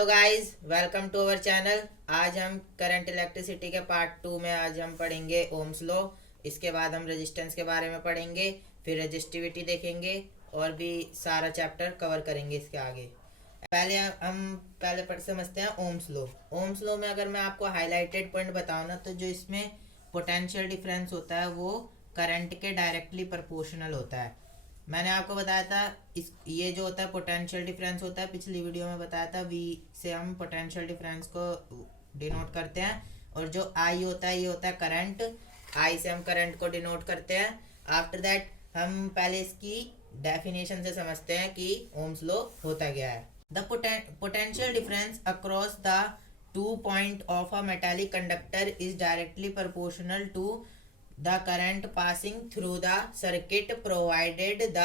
Hello guys, welcome to our channel. आज हम current electricity के पार्ट 2 में आज हम पढ़ेंगे ओम्स लॉ। इसके बाद हम रेजिस्टेंस के बारे में पढ़ेंगे, फिर रेजिस्टिविटी देखेंगे और भी सारा चैप्टर कवर करेंगे इसके आगे। पहले पढ़ समझते हैं ओम्स लॉ। ओम्स लॉ में अगर मैं आपको हाईलाइटेड पॉइंट बताऊँ ना, तो जो इसमें पोटेंशियल डिफरेंस होता है वो करंट के डायरेक्टली प्रोपोर्शनल होता है। मैंने आपको बताया था इस ये जो होता है पोटेंशियल डिफरेंस होता है, पिछली वीडियो में बताया था वी से हम पोटेंशियल डिफरेंस को डिनोट करते हैं। और जो आई होता है ये होता है करंट, आई से हम करंट को डिनोट करते हैं। आफ्टर दैट हम पहले इसकी डेफिनेशन से समझते हैं कि ओम्स लॉ होता क्या है। The potential difference across the 2 point of a metallic conductor is directly proportional to the current passing through the circuit provided the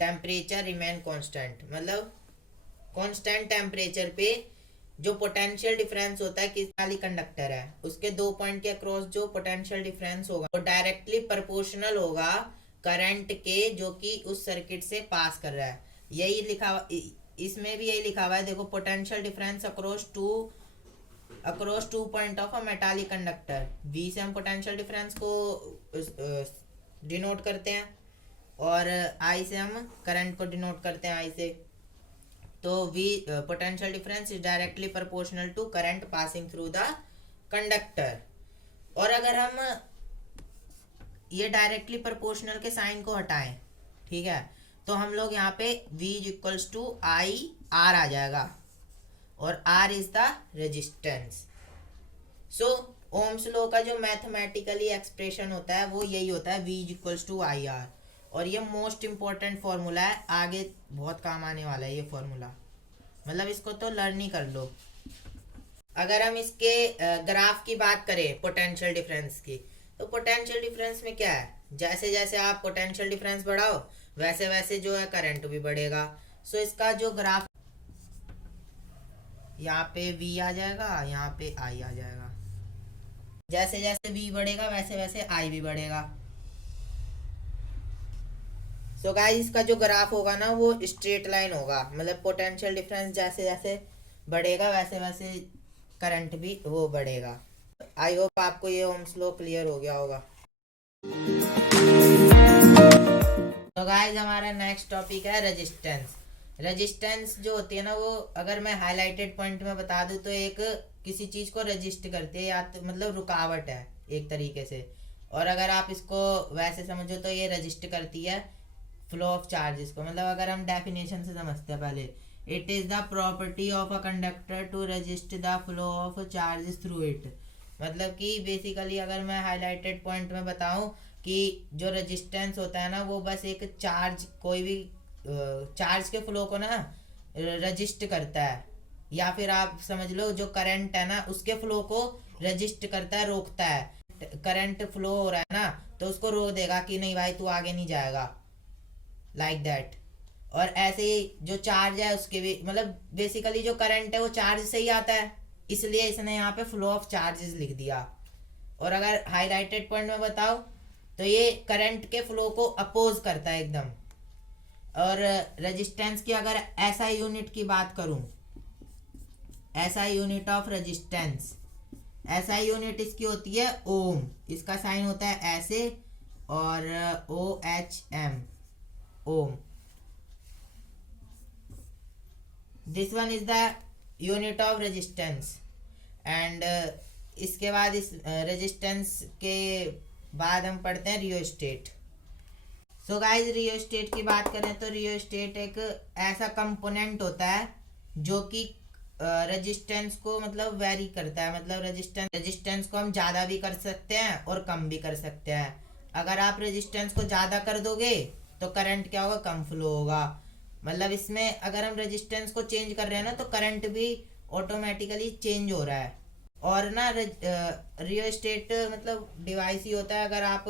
temperature remain constant। मतलब कांस्टेंट टेम्परेचर पे जो पोटेंशियल डिफरेंस होता है किस वाली कंडक्टर है उसके 2 पॉइंट के अक्रॉस जो पोटेंशियल डिफरेंस होगा वो डायरेक्टली प्रोपोर्शनल होगा करंट के जो कि उस सर्किट से पास कर रहा है। यही लिखा इसमें भी यही लिखा हुआ है, देखो, potential difference across 2 point of a metallic conductor. V से हम पोटेंशियल डिफरेंस को डिनोट करते हैं और आई से हम करंट को डिनोट करते हैं आई से। तो V potential difference is directly proportional to current passing through the conductor. और अगर हम ये डायरेक्टली प्रोपोर्शनल के साइन को हटाएं, ठीक है, तो हम लोग यहाँ पे V equals to I R आ जाएगा और R is the resistance. So Ohm's law का जो मैथमेटिकली एक्सप्रेशन होता है वो यही होता है, V equals to I R. और ये मोस्ट इम्पोर्टेंट फॉर्मूला है, आगे बहुत काम आने वाला है ये फॉर्मूला, मतलब इसको तो लर्न ही कर लो। अगर हम इसके ग्राफ की बात करें पोटेंशियल डिफरेंस की, तो पोटेंशियल डिफरेंस में क्या है, जैसे जैसे आप पोटेंशियल डिफरेंस बढ़ाओ वैसे वैसे जो है करंट भी बढ़ेगा। सो इसका जो ग्राफ यहाँ पे V आ जाएगा, यहाँ पे I आ जाएगा। जैसे जैसे V बढ़ेगा वैसे वैसे I भी बढ़ेगा। सो गाइस इसका जो ग्राफ होगा ना वो स्ट्रेट लाइन होगा, मतलब पोटेंशियल डिफरेंस जैसे जैसे बढ़ेगा वैसे वैसे करंट भी वो बढ़ेगा। आई होप आपको ये ओम्स लॉ क्लियर हो गया होगा। तो गाइस हमारा नेक्स्ट टॉपिक है रेजिस्टेंस। रेजिस्टेंस जो होती है ना वो अगर मैं हाईलाइटेड पॉइंट में बता दूं तो एक किसी चीज को रेजिस्ट करती है, या तो मतलब रुकावट है एक तरीके से। और अगर आप इसको वैसे समझो तो ये रेजिस्ट करती है फ्लो ऑफ चार्जेस को। मतलब अगर हम डेफिनेशन से समझते हैं पहले, it is the property of a conductor to resist the flow of charges through it. मतलब कि बेसिकली अगर मैं हाईलाइटेड पॉइंट में बताऊं कि जो रेजिस्टेंस होता है ना वो बस एक चार्ज, कोई भी चार्ज के फ्लो को ना रजिस्ट करता है, या फिर आप समझ लो जो करंट है ना उसके फ्लो को रजिस्ट करता है, रोकता है। करंट फ्लो हो रहा है ना तो उसको रोक देगा कि नहीं भाई तू आगे नहीं जाएगा, लाइक दैट। और ऐसे ही जो चार्ज है उसके भी, मतलब बेसिकली जो करंट है वो चार्ज से ही आता है, इसलिए इसने यहाँ पे फ्लो ऑफ चार्जेस लिख दिया। और अगर हाईलाइटेड पॉइंट में बताओ तो ये करंट के फ्लो को अपोज करता है एकदम। और रेजिस्टेंस की अगर SI यूनिट की बात करूं, SI unit of resistance, SI unit इसकी होती है ओम। इसका साइन होता है ऐसे और OHM, ohm. This one is the unit of resistance. And इसके बाद इस रेजिस्टेंस के बाद हम पढ़ते हैं रियोस्टेट। सो गाइस रियोस्टेट की बात करें तो रियोस्टेट एक ऐसा कंपोनेंट होता है जो कि रेजिस्टेंस को मतलब वेरी करता है। मतलब रेजिस्टेंस को हम ज़्यादा भी कर सकते हैं और कम भी कर सकते हैं। अगर आप रेजिस्टेंस को ज़्यादा कर दोगे तो करंट क्या होगा, कम फ्लो होगा। मतलब इसमें अगर हम रेजिस्टेंस को चेंज कर रहे हैं ना तो करंट भी ऑटोमेटिकली चेंज हो रहा है। और ना रियोस्टेट मतलब डिवाइस ही होता है। अगर आप,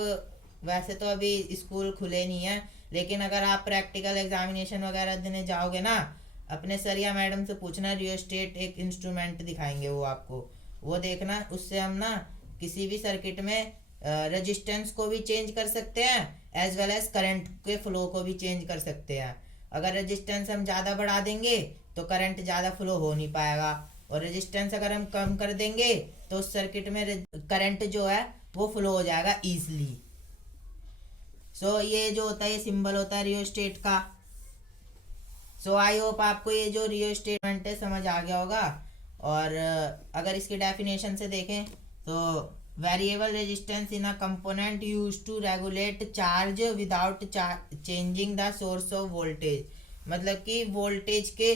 वैसे तो अभी स्कूल खुले नहीं है, लेकिन अगर आप प्रैक्टिकल एग्जामिनेशन वगैरह देने जाओगे ना, अपने सर या मैडम से पूछना, रियोस्टेट एक इंस्ट्रूमेंट दिखाएंगे वो आपको, वो देखना। उससे हम ना किसी भी सर्किट में रेजिस्टेंस को भी चेंज कर सकते हैं एज वेल एज करंट के फ्लो को भी चेंज कर सकते हैं। अगर रेजिस्टेंस हम ज़्यादा बढ़ा देंगे तो करंट ज़्यादा फ्लो हो नहीं पाएगा। और रेजिस्टेंस अगर हम कम कर देंगे तो उस सर्किट में करंट जो है वो फ्लो हो जाएगा ईजिली। सो ये जो होता है, ये सिंबल होता है रियोस्टेट का। सो आई होप आपको ये जो रियोस्टेट है समझ आ गया होगा। और अगर इसकी डेफिनेशन से देखें तो variable resistance in a component used to regulate charge without changing the source of voltage. मतलब कि वोल्टेज के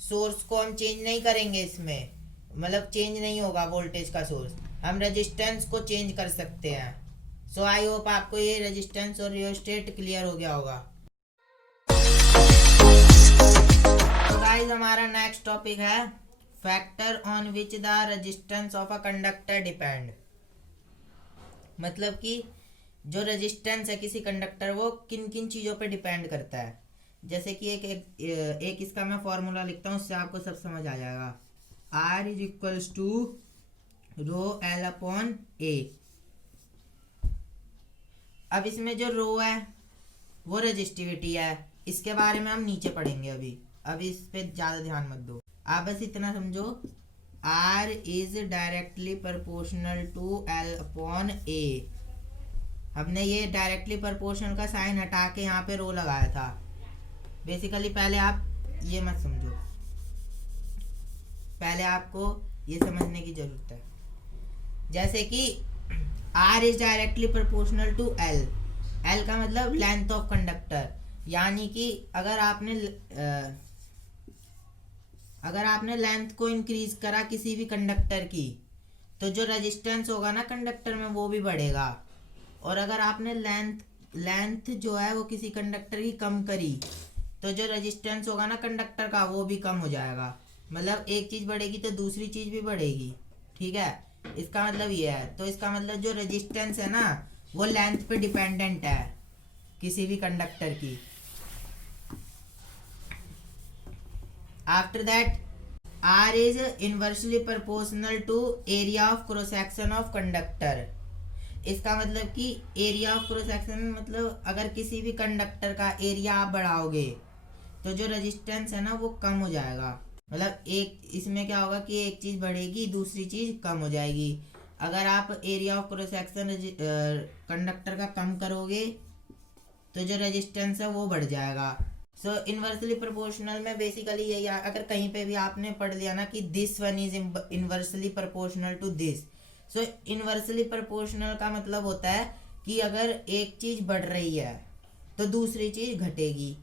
सोर्स को हम चेंज नहीं करेंगे इसमें, मतलब चेंज नहीं होगा वोल्टेज का सोर्स, हम रेजिस्टेंस को चेंज कर सकते हैं। सो आई होप आपको ये रेजिस्टेंस और रियोस्टेट क्लियर हो गया होगा। तो गाइस हमारा नेक्स्ट टॉपिक है factor on which the resistance of a conductor depend. मतलब कि जो रेजिस्टेंस है किसी कंडक्टर वो किन किन चीज़ों पे डिपेंड करता है। जैसे कि एक इसका मैं फॉर्मूला लिखता हूँ, उससे आपको सब समझ आ जाएगा। R is equals to rho L upon A. अब इसमें जो रो है वो रेजिस्टिविटी है, इसके बारे में हम नीचे पढ़ेंगे। अभी इस पे ज़्यादा ध्यान मत दो, आप बस इतना समझो। R is directly proportional to L upon A. हमने ये डायरेक्टली प्रोपोर्शनल का साइन हटा के यहाँ पे रो लगाया था। बेसिकली पहले आप ये मत समझो, पहले आपको ये समझने की जरूरत है। जैसे कि R is directly proportional to L। L का मतलब लेंथ ऑफ कंडक्टर, यानी कि अगर आपने लेंथ को इंक्रीज करा किसी भी कंडक्टर की तो जो रेजिस्टेंस होगा ना कंडक्टर में वो भी बढ़ेगा। और अगर आपने लेंथ जो है वो किसी कंडक्टर की कम करी तो जो रेजिस्टेंस होगा ना कंडक्टर का वो भी कम हो जाएगा। मतलब एक चीज़ बढ़ेगी तो दूसरी चीज़ भी बढ़ेगी, ठीक है। इसका मतलब ये है। तो इसका मतलब जो रेजिस्टेंस है ना वो लेंथ पे डिपेंडेंट है किसी भी कंडक्टर की। After that R is inversely proportional to area of cross section of conductor. इसका मतलब कि एरिया ऑफ क्रॉस सेक्शन मतलब अगर किसी भी कंडक्टर का एरिया आप बढ़ाओगे तो जो रेजिस्टेंस है ना वो कम हो जाएगा। मतलब एक इसमें क्या होगा कि एक चीज़ बढ़ेगी दूसरी चीज़ कम हो जाएगी। अगर आप area of cross section conductor का कम करोगे तो जो रेजिस्टेंस है वो बढ़ जाएगा। सो इनवर्सली प्रोपोर्शनल में बेसिकली यही, अगर कहीं पे भी आपने पढ़ लिया ना कि this one is inversely proportional to this. So inversely proportional का मतलब होता है कि अगर एक चीज़ बढ़ रही है तो दूसरी चीज़ घटेगी,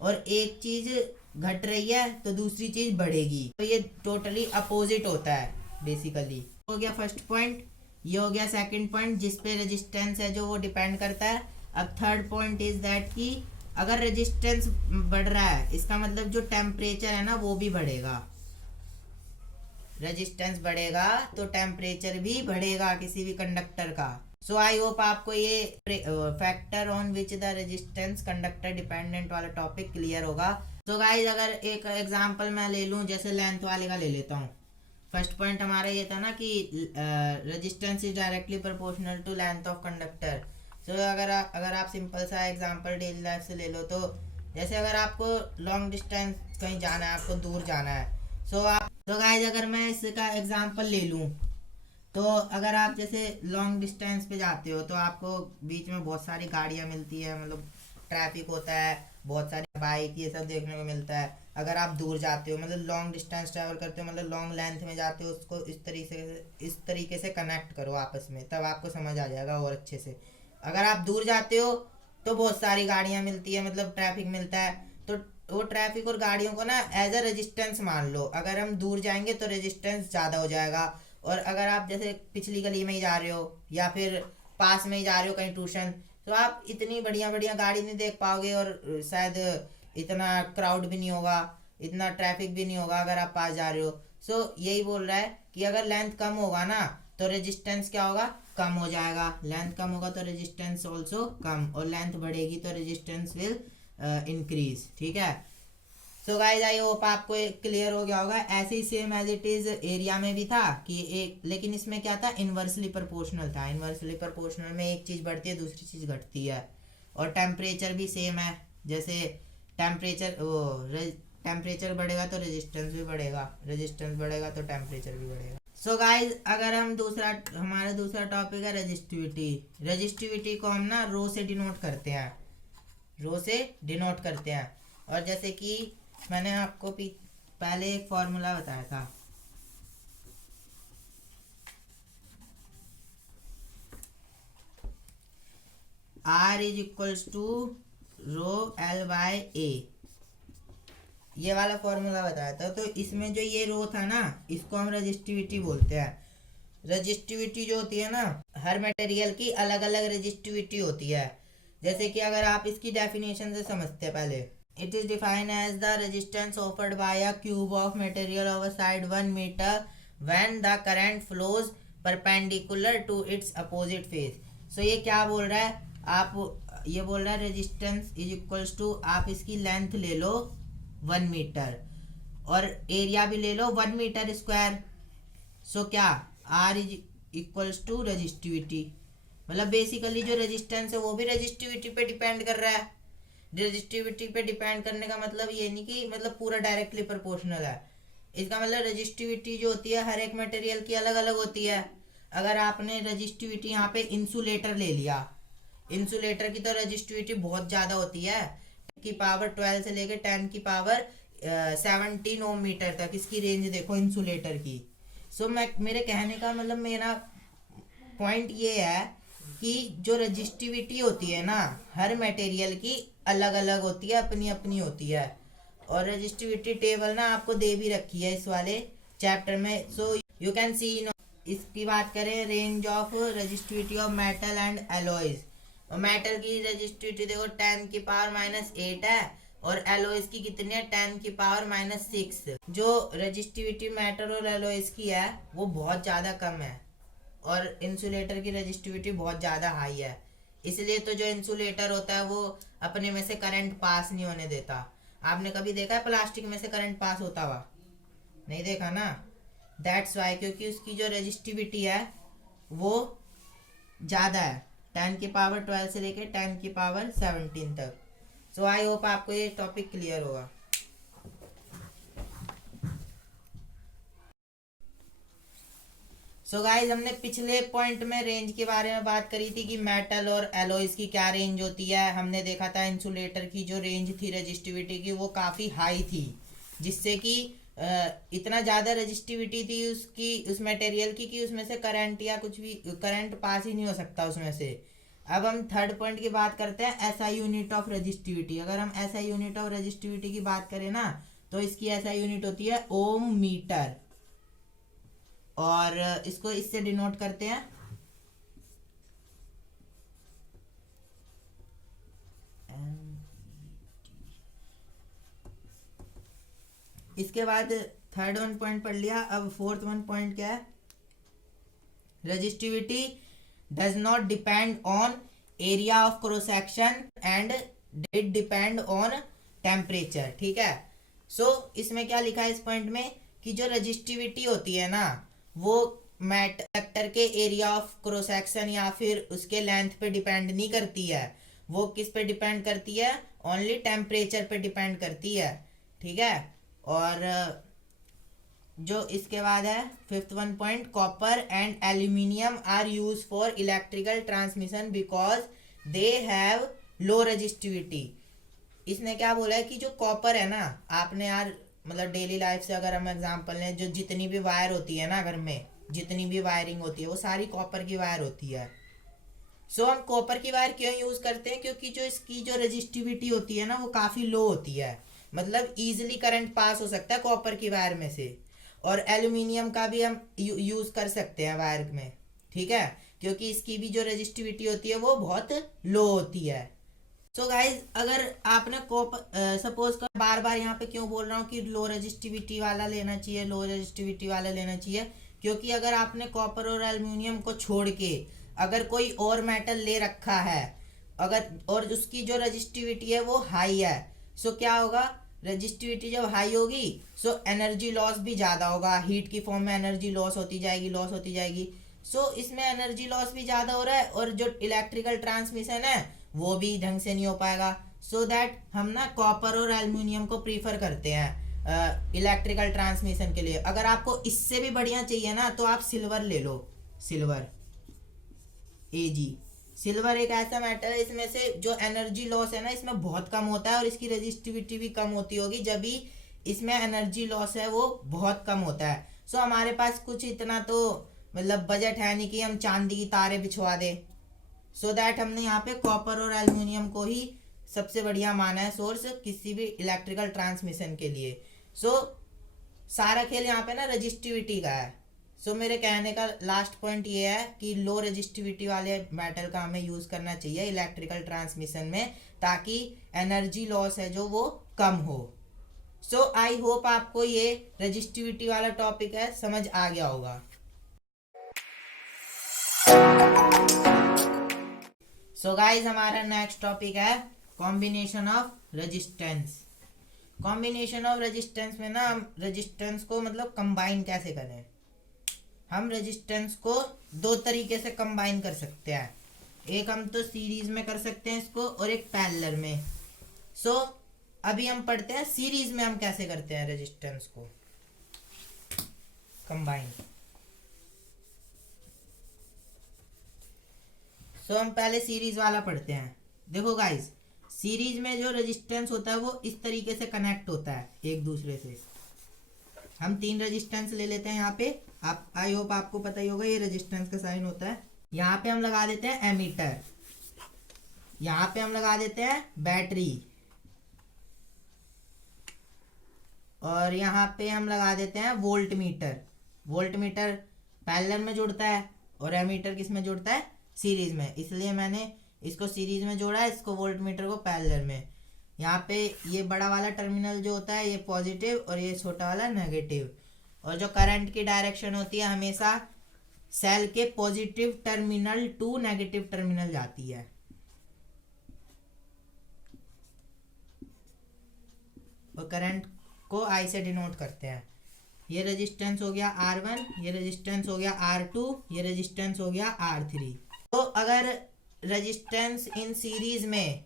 और एक चीज़ घट रही है तो दूसरी चीज़ बढ़ेगी। तो ये टोटली अपोजिट होता है बेसिकली। हो गया फर्स्ट पॉइंट। ये हो गया सेकंड पॉइंट जिस पे रेजिस्टेंस है जो वो डिपेंड करता है। अब थर्ड पॉइंट इज दैट कि अगर रेजिस्टेंस बढ़ रहा है इसका मतलब जो टेम्परेचर है ना वो भी बढ़ेगा। रेजिस्टेंस बढ़ेगा तो टेम्परेचर भी बढ़ेगा किसी भी कंडक्टर का। सो आई होप आपको ये factor on which the resistance conductor dependent वाला टॉपिक क्लियर होगा। तो गाइज अगर एक एग्जांपल मैं ले लूँ, जैसे लेंथ वाले का ले लेता हूँ। फर्स्ट पॉइंट हमारा ये था ना कि resistance is directly proportional to length of conductor. So अगर आप सिंपल सा एग्जांपल डेली लाइफ से ले लो, तो जैसे अगर आपको लॉन्ग डिस्टेंस कहीं जाना है, आपको दूर जाना है, तो गाइज अगर मैं इसका एग्जांपल ले लूँ तो अगर आप जैसे लॉन्ग डिस्टेंस पे जाते हो तो आपको बीच में बहुत सारी गाड़ियाँ मिलती है, मतलब ट्रैफिक होता है, बहुत सारी बाइक ये सब देखने को मिलता है। अगर आप दूर जाते हो मतलब लॉन्ग डिस्टेंस ट्रैवल करते हो, मतलब लॉन्ग लेंथ में जाते हो, उसको इस तरीके से कनेक्ट करो आपस में, तब आपको समझ आ जाएगा और अच्छे से। अगर आप दूर जाते हो तो बहुत सारी गाड़ियाँ मिलती है, मतलब ट्रैफिक मिलता है, तो वो ट्रैफिक और गाड़ियों को ना एज अ रेजिस्टेंस मान लो। अगर हम दूर जाएंगे तो रेजिस्टेंस ज़्यादा हो जाएगा। और अगर आप जैसे पिछली गली में ही जा रहे हो या फिर पास में ही जा रहे हो कहीं ट्यूशन, तो आप इतनी बढ़िया बढ़िया गाड़ी नहीं देख पाओगे और शायद इतना क्राउड भी नहीं होगा, इतना ट्रैफिक भी नहीं होगा अगर आप पास जा रहे हो। सो यही बोल रहा है कि अगर लेंथ कम होगा ना तो रेजिस्टेंस क्या होगा, कम हो जाएगा। लेंथ कम होगा तो रेजिस्टेंस ऑल्सो कम, और लेंथ बढ़ेगी तो रेजिस्टेंस विल इंक्रीज, ठीक है। सो गाइस आई होप आपको क्लियर हो गया होगा। ऐसे ही same as it is area में भी था कि एक, लेकिन इसमें क्या था, इनवर्सली प्रोपोर्शनल था। इनवर्सली प्रोपोर्शनल में एक चीज़ बढ़ती है दूसरी चीज़ घटती है। और टेम्परेचर भी सेम है, जैसे टेम्परेचर टेम्परेचर बढ़ेगा तो रेजिस्टेंस भी बढ़ेगा, रेजिस्टेंस बढ़ेगा तो टेम्परेचर भी बढ़ेगा। सो गाइज अगर हम हमारा दूसरा टॉपिक है रजिस्टिविटी। रजिस्टिविटी को हम ना रो से डिनोट करते हैं, रो से डिनोट करते हैं। और जैसे कि मैंने आपको पहले एक फॉर्मूला बताया था, R is equals to rho L by A, ये वाला फॉर्मूला बताया था। तो इसमें जो ये रो था ना, इसको हम रजिस्टिविटी बोलते हैं। रजिस्टिविटी जो होती है ना, हर मटेरियल की अलग अलग रजिस्टिविटी होती है। जैसे कि अगर आप इसकी डेफिनेशन से समझते हैं पहले, it is defined as the resistance offered by a cube of material of side 1 metre when the current flows perpendicular to its opposite face. So ये क्या बोल रहा है, आप ये बोल रहा है रेजिस्टेंस इज इक्वल्स टू, आप इसकी लेंथ ले लो 1 मीटर और एरिया भी ले लो 1 मीटर स्क्वायर। सो क्या R is equals to resistivity, मतलब बेसिकली जो रेजिस्टेंस है वो भी रजिस्टिविटी पे डिपेंड कर रहा है। रजिस्टिविटी पे डिपेंड करने का मतलब ये नहीं कि मतलब पूरा डायरेक्टली प्रोपोर्शनल है, इसका मतलब रजिस्टिविटी जो होती है हर एक मटेरियल की अलग अलग होती है। अगर आपने रजिस्टिविटी यहाँ पे इंसुलेटर ले लिया, इंसुलेटर की तो रजिस्टिविटी बहुत ज़्यादा होती है, की पावर 12 से लेकर 10 की पावर 17 ओम मीटर तक इसकी रेंज देखो इंसुलेटर की। सो मेरे कहने का मतलब मेरा पॉइंट ये है कि जो रजिस्टिविटी होती है ना, हर मटेरियल की अलग अलग होती है, अपनी अपनी होती है। और रजिस्टिविटी टेबल ना आपको दे भी रखी है इस वाले चैप्टर में। सो यू कैन सी, इसकी बात करें range of resistivity of metal and alloys, metal की रजिस्टिविटी देखो 10 की पावर -8 है और एलॉयज की कितनी है 10 की पावर -6। जो रजिस्टिविटी मेटल और एलॉयज की है वो बहुत ज़्यादा कम है और इंसुलेटर की रजिस्टिविटी बहुत ज़्यादा हाई है। इसलिए तो जो इंसुलेटर होता है वो अपने में से करंट पास नहीं होने देता। आपने कभी देखा है प्लास्टिक में से करंट पास होता हुआ? नहीं देखा ना। दैट्स वाई, क्योंकि उसकी जो रजिस्टिविटी है वो ज़्यादा है, 10 की पावर 12 से लेके 10 की पावर 17 तक। सो आई होप आपको ये टॉपिक क्लियर होगा। सो गाइज हमने पिछले पॉइंट में रेंज के बारे में बात करी थी कि मेटल और एलॉयज की क्या रेंज होती है। हमने देखा था इंसुलेटर की जो रेंज थी रजिस्टिविटी की वो काफ़ी हाई थी, जिससे कि इतना ज़्यादा रजिस्टिविटी थी उसकी, उस मटेरियल की, कि उसमें से करंट या कुछ भी करंट पास ही नहीं हो सकता उसमें से। अब हम थर्ड पॉइंट की बात करते हैं एसआई यूनिट ऑफ रजिस्टिविटी। अगर हम एसआई यूनिट ऑफ रजिस्टिविटी की बात करें ना, तो इसकी एसआई यूनिट होती है ओम मीटर, और इसको इससे डिनोट करते हैं इसके बाद थर्ड वन पॉइंट पढ़ लिया। अब फोर्थ वन पॉइंट क्या है, resistivity does not depend on area of cross section and it depend on temperature. ठीक है। सो इसमें क्या लिखा है इस पॉइंट में कि जो रजिस्टिविटी होती है ना वो कंडक्टर के एरिया ऑफ क्रॉस सेक्शन या फिर उसके लेंथ पे डिपेंड नहीं करती है। वो किस पे डिपेंड करती है, ओनली टेम्परेचर पे डिपेंड करती है। ठीक है। और जो इसके बाद है fifth one point, copper and aluminium are use for electrical transmission because they have low resistivity. इसने क्या बोला है कि जो कॉपर है ना, आपने यार मतलब डेली लाइफ से अगर हम एग्जांपल लें, जो जितनी भी वायर होती है ना घर में, जितनी भी वायरिंग होती है वो सारी कॉपर की वायर होती है। सो हम कॉपर की वायर क्यों यूज करते हैं, क्योंकि जो इसकी जो रजिस्टिविटी होती है ना वो काफी लो होती है, मतलब इजीली करंट पास हो सकता है कॉपर की वायर में से। और एल्यूमिनियम का भी हम यूज कर सकते हैं वायर में। ठीक है, क्योंकि इसकी भी जो रजिस्टिविटी होती है वो बहुत लो होती है। सो गाइज अगर आपने सपोज कर, बार बार यहाँ पे क्यों बोल रहा हूँ कि लो रजिस्टिविटी वाला लेना चाहिए, लो रजिस्टिविटी वाला लेना चाहिए, क्योंकि अगर आपने कॉपर और एल्यूमिनियम को छोड़ के अगर कोई और मेटल ले रखा है अगर, और उसकी जो रजिस्टिविटी है वो हाई है, सो क्या होगा, रजिस्टिविटी जब हाई होगी सो एनर्जी लॉस भी ज़्यादा होगा, हीट की फॉर्म में एनर्जी लॉस होती जाएगी। सो इसमें एनर्जी लॉस भी ज़्यादा हो रहा है और जो इलेक्ट्रिकल ट्रांसमिशन है वो भी ढंग से नहीं हो पाएगा। सो दैट हम ना कॉपर और एल्युमिनियम को प्रीफर करते हैं इलेक्ट्रिकल ट्रांसमिशन के लिए। अगर आपको इससे भी बढ़िया चाहिए ना तो आप सिल्वर ले लो, सिल्वर Ag। सिल्वर एक ऐसा मेटल है इसमें से जो एनर्जी लॉस है ना इसमें बहुत कम होता है और इसकी रेजिस्टिविटी भी कम होती होगी, जब भी इसमें एनर्जी लॉस है वो बहुत कम होता है। सो हमारे पास कुछ इतना तो मतलब बजट है नहीं कि हम चांदी की तारे बिछवा दे। सो दैट हमने यहाँ पे कॉपर और एल्युमिनियम को ही सबसे बढ़िया माना है सोर्स किसी भी इलेक्ट्रिकल ट्रांसमिशन के लिए। सो सारा खेल यहाँ पे ना रजिस्टिविटी का है। सो मेरे कहने का लास्ट पॉइंट ये है कि लो रजिस्टिविटी वाले मेटल का हमें यूज करना चाहिए इलेक्ट्रिकल ट्रांसमिशन में, ताकि एनर्जी लॉस है जो वो कम हो। सो आई होप आपको ये रजिस्टिविटी वाला टॉपिक है समझ आ गया होगा। सो गाइज हमारा नेक्स्ट टॉपिक है combination of resistance. Combination of resistance में ना हम रेजिस्टेंस को मतलब कंबाइन कैसे करें। हम रेजिस्टेंस को दो तरीके से कंबाइन कर सकते हैं, एक हम तो सीरीज में कर सकते हैं इसको और एक पैरेलल में। सो अभी हम पढ़ते हैं सीरीज में हम कैसे करते हैं रेजिस्टेंस को कंबाइन। सो हम पहले सीरीज वाला पढ़ते हैं। देखो गाइस, सीरीज में जो रेजिस्टेंस होता है वो इस तरीके से कनेक्ट होता है एक दूसरे से। हम तीन रेजिस्टेंस ले लेते हैं यहाँ पे, आप आई होप आपको पता ही होगा ये रेजिस्टेंस का साइन होता है। यहाँ पे हम लगा देते हैं एमीटर, यहाँ पे हम लगा देते हैं बैटरी, और यहाँ पे हम लगा देते हैं volt meter. Volt meter parallel में जुड़ता है और एमीटर किस में जुड़ता है, सीरीज में, इसलिए मैंने इसको सीरीज में जोड़ा है, इसको वोल्ट मीटर को पैरेलल में। यहाँ पे ये बड़ा वाला टर्मिनल जो होता है ये पॉजिटिव और ये छोटा वाला नेगेटिव, और जो करंट की डायरेक्शन होती है हमेशा सेल के positive terminal to negative terminal जाती है। और करंट को I से डिनोट करते हैं। ये रेजिस्टेंस हो गया R1, ये रेजिस्टेंस हो गया R2, ये रेजिस्टेंस हो गया R3। तो अगर रेजिस्टेंस इन सीरीज में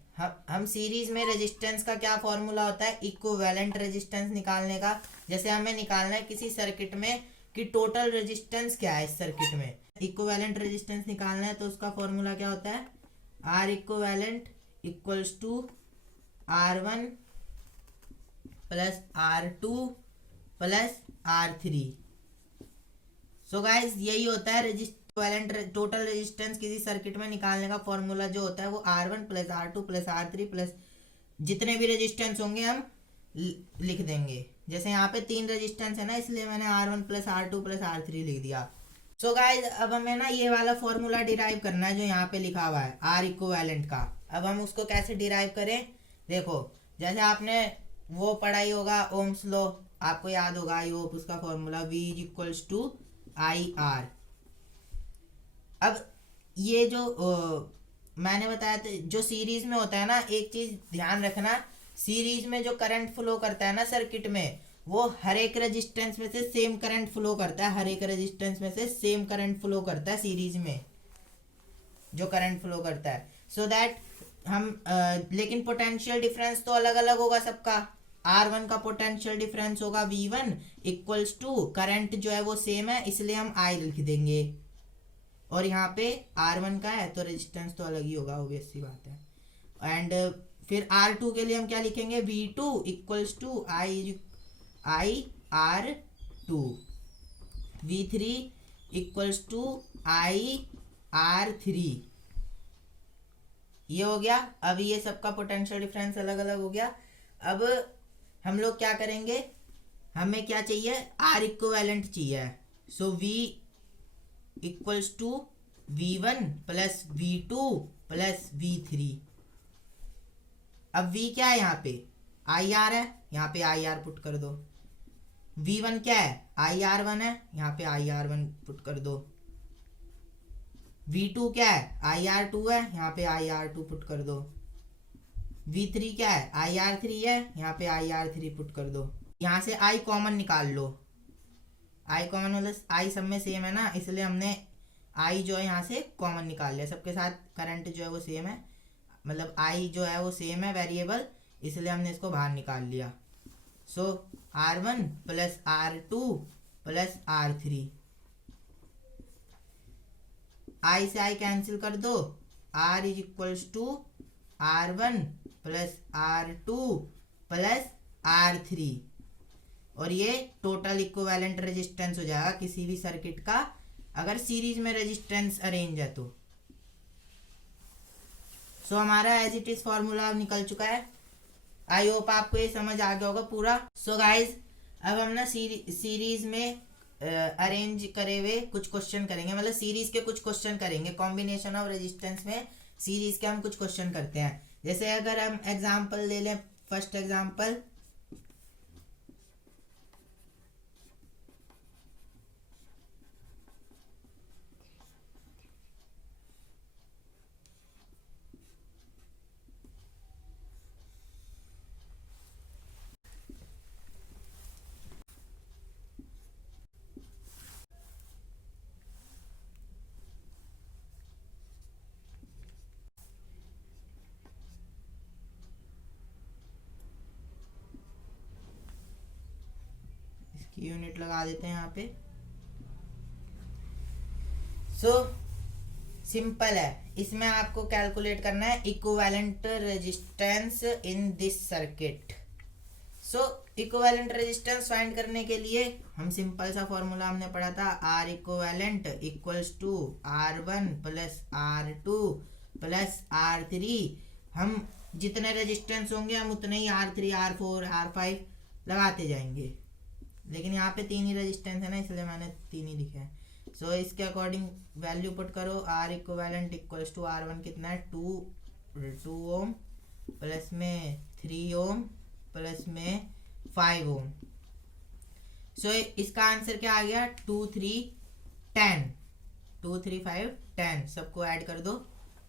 हम सीरीज में रेजिस्टेंस का क्या फॉर्मूला होता है, इक्विवेलेंट रेजिस्टेंस निकालने का। जैसे हमें निकालना है किसी सर्किट में कि टोटल रेजिस्टेंस क्या है इस सर्किट में, इक्विवेलेंट रेजिस्टेंस निकालना है तो उसका फॉर्मूला क्या होता है, R equivalent equals to R1 plus R2 plus R3। So guys यही होता है टोटल रेजिस्टेंस किसी सर्किट में निकालने का फॉर्मूला जो होता है वो R1 plus R2 plus R3 plus जितने भी रेजिस्टेंस होंगे हम लिख देंगे। जैसे यहाँ पे तीन रेजिस्टेंस है ना, इसलिए मैंने R1 plus R2 plus R3 लिख दिया। सो गाइस अब हमें ना ये वाला फॉर्मूला डिराइव करना है जो यहाँ पे लिखा हुआ है R इक्विवेलेंट का। अब हम उसको कैसे डिराइव करें, देखो जैसे आपने वो पढ़ा ही होगा ओम्स लॉ, आपको याद होगा आई होप उसका formula V equals to IR। अब ये जो मैंने बताया था जो सीरीज में होता है ना, एक चीज ध्यान रखना, सीरीज में जो करंट फ्लो करता है ना सर्किट में, वो हर एक रेजिस्टेंस में से सेम करंट फ्लो करता है, हर एक रेजिस्टेंस में से सेम करंट फ्लो करता है सीरीज में जो करंट फ्लो करता है। सो दैट हम लेकिन पोटेंशियल डिफरेंस तो अलग अलग होगा सबका। R1 का पोटेंशियल डिफरेंस होगा V1 इक्वल्स टू करंट जो है वो सेम है, इसलिए हम I लिख देंगे, और यहाँ पे R1 का है तो रेजिस्टेंस तो अलग ही होगा, ऑब्वियस सी बात है। एंड फिर R2 के लिए हम क्या लिखेंगे, V2 equals to IR2, V3 equals to IR3। ये हो गया। अब ये सबका पोटेंशियल डिफरेंस अलग अलग हो गया। अब हम लोग क्या करेंगे, हमें क्या चाहिए, R इक्विवेलेंट चाहिए। So V equals to V1 plus V2 plus V3। अब V क्या है, यहाँ पे IR है, यहाँ पे IR पुट कर दो। V1 क्या है, IR1 है, यहाँ पे IR1 पुट कर दो। V2 क्या है, IR2 है, यहाँ पे IR2 पुट कर दो। V3 क्या है, IR3 है, यहाँ पे IR3 पुट कर दो। यहाँ से I कॉमन निकाल लो, I कॉमन मतलब I सब में सेम है ना, इसलिए हमने I जो है यहाँ से कॉमन निकाल लिया, सबके साथ करंट जो है वो सेम है, मतलब आई जो है वो सेम है वेरिएबल, इसलिए हमने इसको बाहर निकाल लिया। सो R1 plus R2 plus R3, आई से आई कैंसिल कर दो, R is equals to R1 plus R2 plus R3, और ये टोटल इक्विवेलेंट रेजिस्टेंस हो जाएगा किसी भी सर्किट का अगर सीरीज में रेजिस्टेंस अरेंज है तो। सो हमारा एज इट इज फॉर्मूला निकल चुका है। आई होप आपको ये समझ आ गया होगा पूरा। सो गाइज अब हम ना सीरीज में अरेंज करे हुए कुछ क्वेश्चन करेंगे, मतलब सीरीज के कुछ क्वेश्चन करेंगे, कॉम्बिनेशन ऑफ रेजिस्टेंस में सीरीज के हम कुछ क्वेश्चन करते हैं। जैसे अगर हम एग्जांपल ले लें, फर्स्ट एग्जांपल, यूनिट लगा देते हैं यहाँ पे। सो सिंपल है, इसमें आपको कैलकुलेट करना है equivalent resistance in this circuit. So equivalent resistance find करने के लिए हम सिंपल सा फॉर्मूला हमने पढ़ा था, R equivalent equals to R1 plus R2 plus R3। हम जितने रेजिस्टेंस होंगे हम उतने ही R3 R4 R5 लगाते जाएंगे, लेकिन यहाँ पे 3 ही रेजिस्टेंस है ना, इसलिए मैंने 3 ही लिखे हैं। सो इसके अकॉर्डिंग वैल्यू पुट करो, R equivalent equals to R1 कितना है 2 ओम प्लस में 3 ओम प्लस में 5 ओम। सो इसका आंसर क्या आ गया 2 3 10, 2 3 5 10, सबको ऐड कर दो।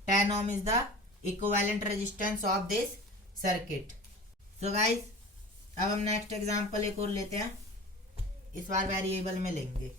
10 ohm is the equivalent resistance of this circuit. So guys अब हम नेक्स्ट एग्जांपल एक और लेते हैं, इस बार वेरिएबल में लेंगे।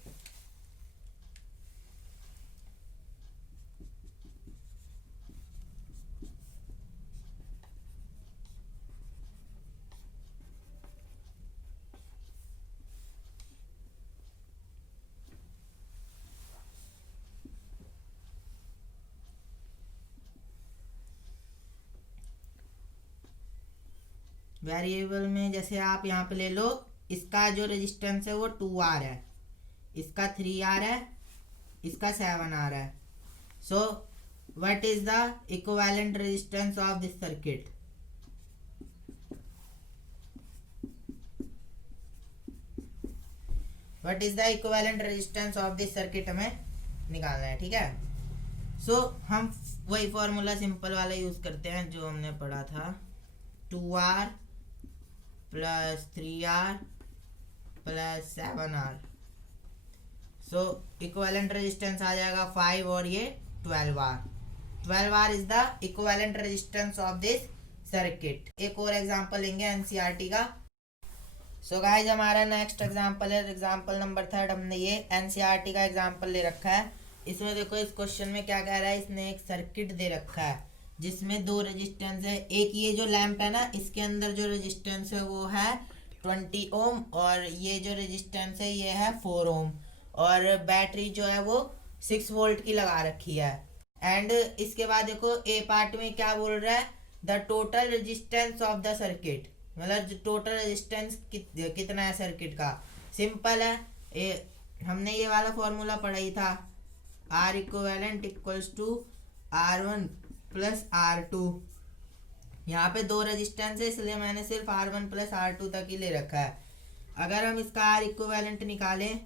वेरिएबल में जैसे आप यहाँ पे ले लो, इसका जो रेजिस्टेंस है वो 2R है, इसका 3R है, इसका 7R है। So what is the equivalent resistance of this circuit? What is the equivalent resistance of this circuit हमें निकालना है, ठीक है। सो हम वही फॉर्मूला सिंपल वाला यूज करते हैं जो हमने पढ़ा था, 2R plus 3R plus 7R। सो इक्विवेलेंट रेजिस्टेंस आ जाएगा 5 और ये 12R। 12R is the equivalent resistance of this circuit. एक और एग्जांपल लेंगे एनसीईआरटी का। सो गाइस हमारा नेक्स्ट एग्जांपल है एग्जांपल नंबर 3। हमने ये एनसीईआरटी का एग्जांपल ले रखा है। इसमें देखो इस क्वेश्चन में क्या कह रहा है, इसने एक सर्किट दे रखा है जिसमें 2 रेजिस्टेंस है। एक ये जो लैंप है ना, इसके अंदर जो रेजिस्टेंस है वो है 20 ओम, और ये जो रेजिस्टेंस है ये है 4 ओम, और बैटरी जो है वो 6 वोल्ट की लगा रखी है। एंड इसके बाद देखो ए पार्ट में क्या बोल रहा है, the total resistance of the circuit, मतलब टोटल रेजिस्टेंस कितना है सर्किट का। सिंपल है, हमने ये वाला फॉर्मूला पढ़ा ही था, R equivalent equals to R1 plus R2। यहाँ पे 2 रेजिस्टेंस है इसलिए मैंने सिर्फ R1 प्लस R2 तक ही ले रखा है। अगर हम इसका आर इक्विवेलेंट निकालें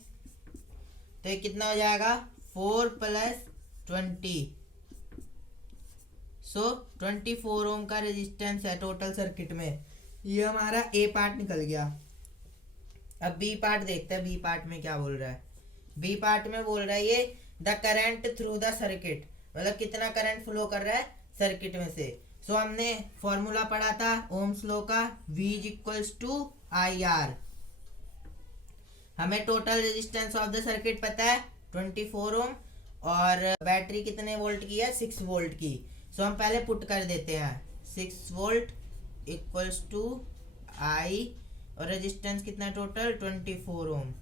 तो ये कितना हो जाएगा 4 प्लस 20। सो 24 ओम का रेजिस्टेंस है टोटल सर्किट में। ये हमारा ए पार्ट निकल गया। अब बी पार्ट देखते हैं, बी पार्ट में क्या बोल रहा है। बी पार्ट में बोल रहा है ये the current through the circuit, मतलब कितना करंट फ्लो कर रहा है सर्किट में से। सो हमने फॉर्मूला पढ़ा था ओम्स लॉ का, V is equals to IR। हमें total resistance of the circuit पता है 24 ओम, और बैटरी कितने वोल्ट की है 6 वोल्ट की। सो हम पहले पुट कर देते हैं 6 वोल्ट इक्वल्स टू आई, और रेजिस्टेंस कितना टोटल 24 ओम।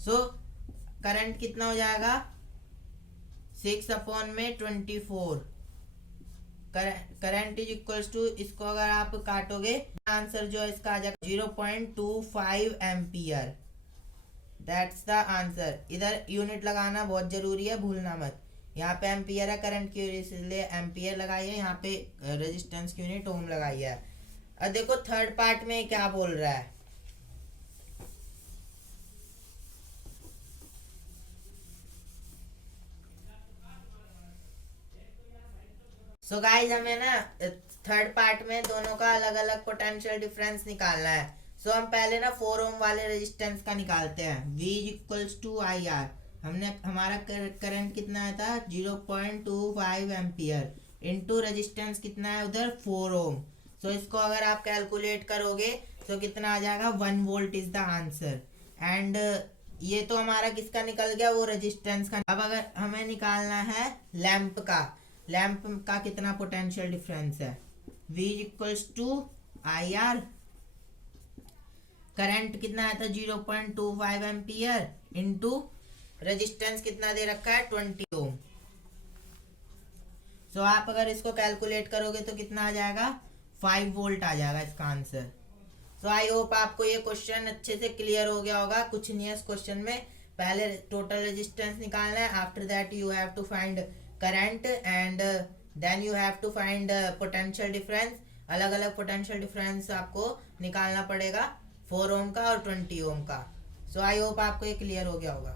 सो करंट कितना हो जाएगा 6/24। करंट इज इक्वल्स टू, इसको अगर आप काटोगे आंसर जो है इसका आ जाएगा 0.25 एम्पियर। That's the answer. इधर यूनिट लगाना बहुत जरूरी है, भूलना मत। यहाँ पे एम्पियर है करंट की, इसलिए एम्पियर लगाई है, यहाँ पे रेजिस्टेंस की यूनिट ओम लगाई है। अब देखो थर्ड पार्ट में क्या बोल रहा है। सो गाइस हमें ना थर्ड पार्ट में दोनों का अलग अलग पोटेंशियल डिफरेंस निकालना है। सो हम पहले ना 4 ओम वाले रेजिस्टेंस का निकालते हैं। V equals to I R. हमने हमारा करंट कितना आया था 0.25 एम्पियर इनटू रेजिस्टेंस कितना है उधर 4 ओम। सो इसको अगर आप कैलकुलेट करोगे तो कितना आ जाएगा 1 volt is the answer. And ये तो हमारा किसका निकल गया, वो रेजिस्टेंस का। अब अगर हमें निकालना है लैंप का कितना पोटेंशियल डिफरेंस है। V equals to I R, current कितना है था 0.25 एम्पियर इनटू रेजिस्टेंस कितना दे रखा है 20 ओम। सो आप अगर इसको कैलकुलेट करोगे तो कितना आ जाएगा 5 वोल्ट आ जाएगा इसका आंसर। सो आई होप आपको ये क्वेश्चन अच्छे से क्लियर हो गया होगा। कुछ नहीं है इस क्वेश्चन में, पहले टोटल रेजिस्टेंस निकालना है, after that you have to find current and then you have to find potential difference. अलग अलग पोटेंशियल डिफरेंस आपको निकालना पड़ेगा 4 ओम का और 20 ओम का। सो आई होप आपको ये क्लियर हो गया होगा।